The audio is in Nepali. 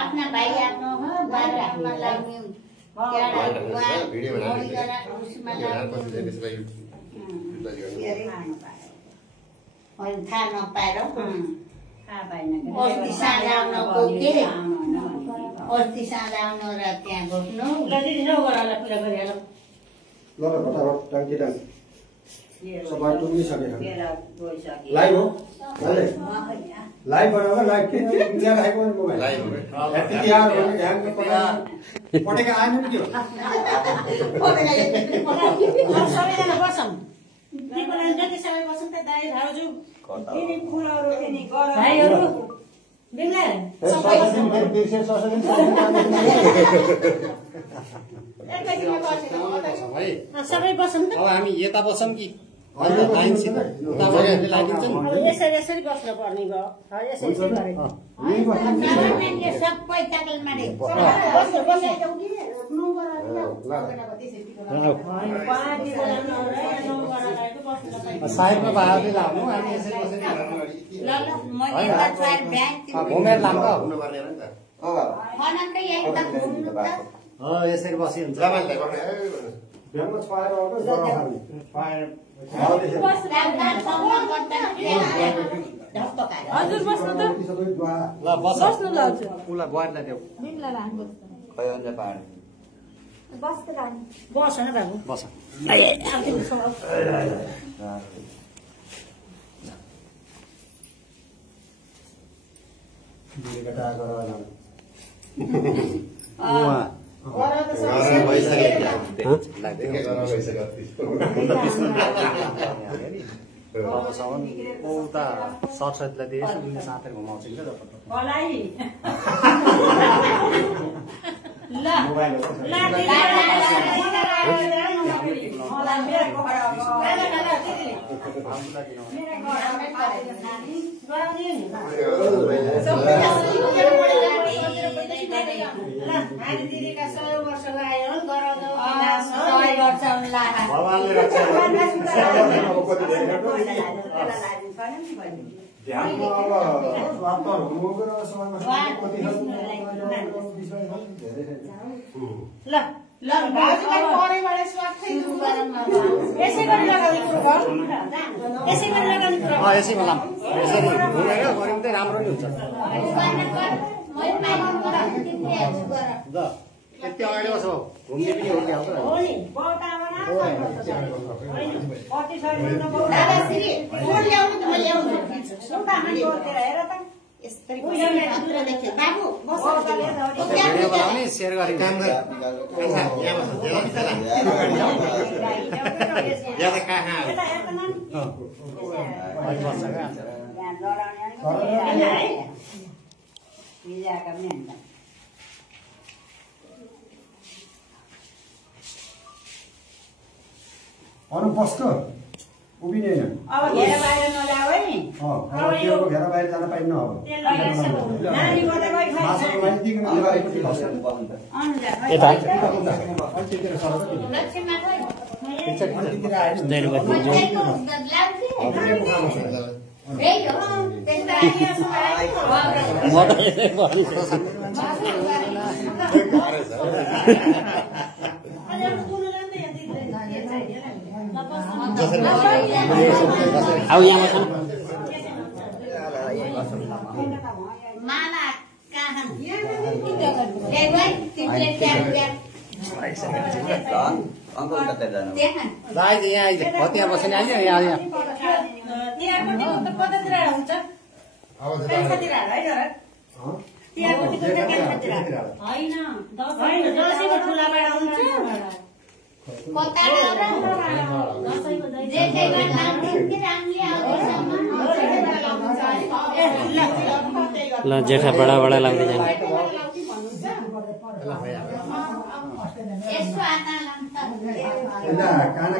आफ्ना भाइ आफ्नो हो बाहिरमा लाग्ने भिडियो थाहा नपाएर अस्ति साँझ आउन गएको अस्ति साँझ आउनु र त्यहाँ बस्नु लाइभ हो लाइभ बनाउन लाइभ के ल्याएर आएको मोबाइल यति यार ह्याङ पटेको आएन नि त्यो सबैजना बसौँ जति सबै बसौँ त दाइ भाउजू दिने फुलहरू दिने भाइहरू सबै बसौँ त हामी यता बसौँ कि यसरी बस्नु पर्ने भयो सबै ताकल मारे साइडमा बाहिर लाग्नु हामी यसरी बसी हुन्छ हजुर बस्नु त बस्नु ल उसलाई बुहारीलाई देऊ बस न बाबु बस उता सरस्वतीलाई दिएछ उसले साथै घुमाउँछ कि यसैमा यसरी घुमेर गऱ्यौँ त राम्रो नि हुन्छ यति अगाडि बस्छ घुम्ने पनि हो बनाउने सेयर गरेर अरू बस्छ उभिने होइन अब घेर बाहिर नजाऊ है नि घेर बाहिर जान पाइन्न अब अब यहाँ बस्नु माला कहाँ तिमीले यहाँ आइज त्यहाँ बस्ने आइज यहाँ ल जेठा बडा बडा लाग्दै जान्छ काना